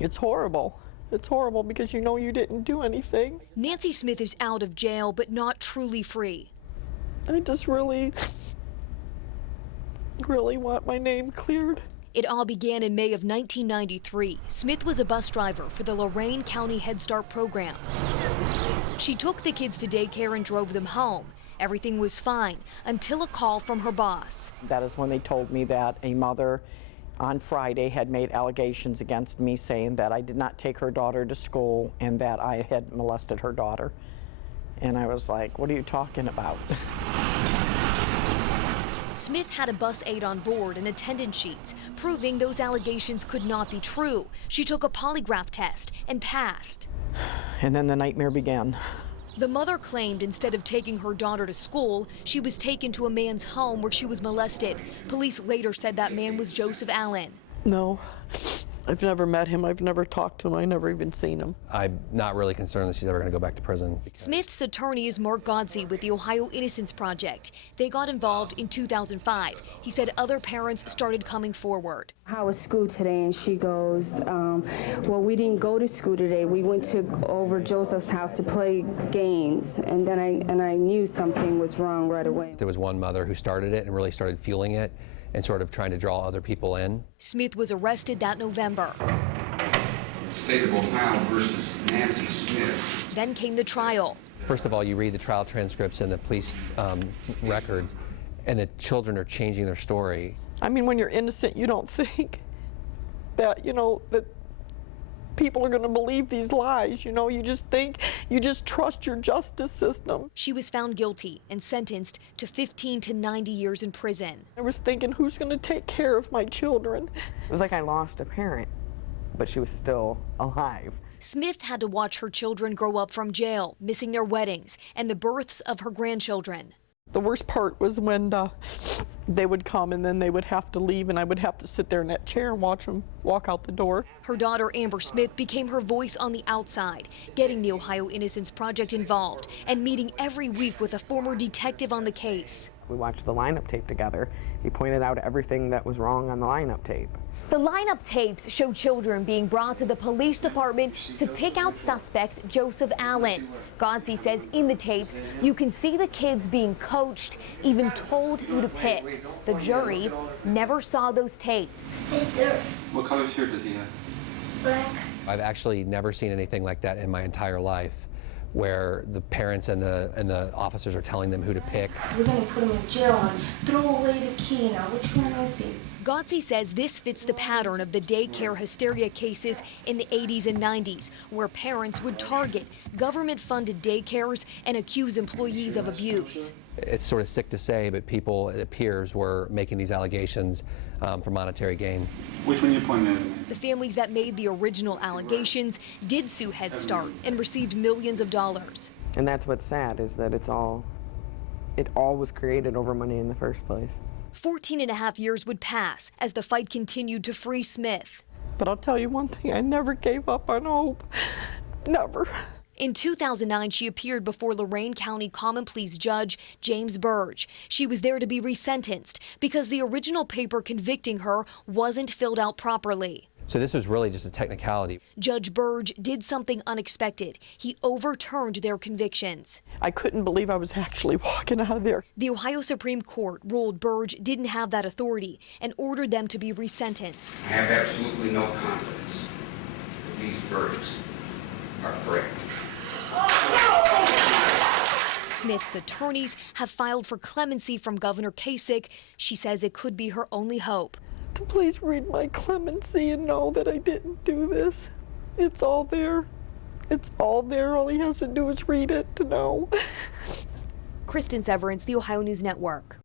It's horrible. It's horrible because you know you didn't do anything. Nancy Smith is out of jail, but not truly free. I just really want my name cleared. It all began in May of 1993. Smith was a bus driver for the Loraine County Head Start program. She took the kids to daycare and drove them home. Everything was fine until a call from her boss. That is when they told me that a mother on Friday had made allegations against me, saying that I did not take her daughter to school and that I had molested her daughter. And I was like, what are you talking about? Smith had a bus aide on board and attendance sheets proving those allegations could not be true. She took a polygraph test and passed. And then the nightmare began. The mother claimed instead of taking her daughter to school, she was taken to a man's home where she was molested. Police later said that man was Joseph Allen. No, I've never met him. I've never talked to him. I've never even seen him. I'm not really concerned that she's ever going to go back to prison. Smith's attorney is Mark Godsey with the Ohio Innocence Project. They got involved in 2005. He said other parents started coming forward. How was school today? And she goes, well, we didn't go to school today. We went over Joseph's house to play games. And then I knew something was wrong right away. There was one mother who started it and really started fueling it and sort of trying to draw other people in. Smith was arrested that November. State of Ohio versus Nancy Smith. Then came the trial. First of all, you read the trial transcripts and the police records, and the children are changing their story. I mean, when you're innocent, you don't think that, that people are going to believe these lies. You just trust your justice system. She was found guilty and sentenced to 15 to 90 years in prison. I was thinking, who's going to take care of my children? It was like I lost a parent, but she was still alive. Smith had to watch her children grow up from jail, missing their weddings and the births of her grandchildren. The worst part was when they would come and then they would have to leave and I would have to sit there in that chair and watch them walk out the door. Her daughter Amber Smith became her voice on the outside, getting the Ohio Innocence Project involved and meeting every week with a former detective on the case. We watched the lineup tape together. He pointed out everything that was wrong on the lineup tape. The lineup tapes show children being brought to the police department to pick out suspect Joseph Allen. Godsey says in the tapes, you can see the kids being coached, even told who to pick. The jury never saw those tapes. What color shirt does he have? Black. I've actually never seen anything like that in my entire life, where the parents and the officers are telling them who to pick. We're going to put him in jail and throw away the key now. Which one is he? Godsey says this fits the pattern of the daycare hysteria cases in the 80s and 90s, where parents would target government-funded daycares and accuse employees of abuse. It's sort of sick to say, but people, it appears, were making these allegations for monetary gain. Which one you pointing at? The families that made the original allegations did sue Head Start and received millions of dollars. And that's what's sad, is that it all was created over money in the first place. 14.5 years would pass as the fight continued to free Smith. But I'll tell you one thing, I never gave up on hope. Never. In 2009, she appeared before Loraine County Common Pleas Judge James Burge. She was there to be resentenced because the original paper convicting her wasn't filled out properly. So this was really just a technicality. Judge Burge did something unexpected. He overturned their convictions. I couldn't believe I was actually walking out of there. The Ohio Supreme Court ruled Burge didn't have that authority and ordered them to be resentenced. I have absolutely no confidence that these verdicts are correct. Smith's attorneys have filed for clemency from Governor Kasich. She says it could be her only hope. To please read my clemency and know that I didn't do this. It's all there. It's all there. All he has to do is read it to know. Kristen Severance, the Ohio News Network.